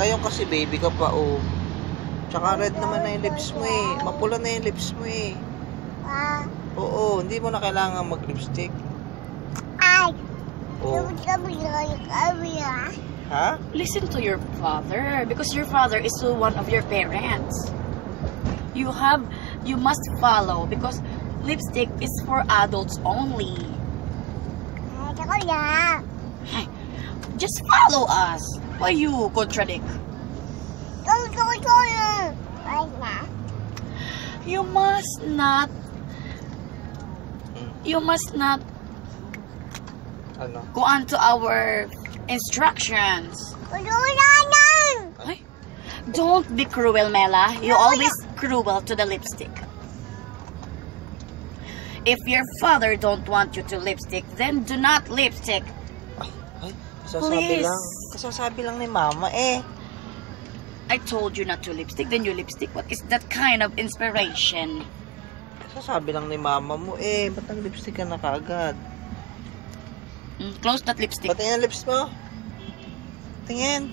Ngayon kasi baby ka pa, oh. Tsaka red naman na yung lips mo eh. Mapula na yung lips mo eh. Oo, hindi mo na kailangan mag-lipstick. Oh. Ha? Listen to your father, because your father is one of your parents. You must follow, because lipstick is for adults only. Hey, just follow us. Why you contradict? You must not Ano? go on to our instructions. Ay, don't be cruel, Mela. You always cruel to the lipstick. If your father don't want you to lipstick, then do not lipstick. Ay, kasasabi Please. lang. Kasasabi lang ni mama eh. I told you not to lipstick, then you lipstick. What is that kind of inspiration? Kasasabi lang ni mama mo eh. Ba't ang lipstick ka na kaagad? Close that lipstick. Patingin ang lips mo. Tingin.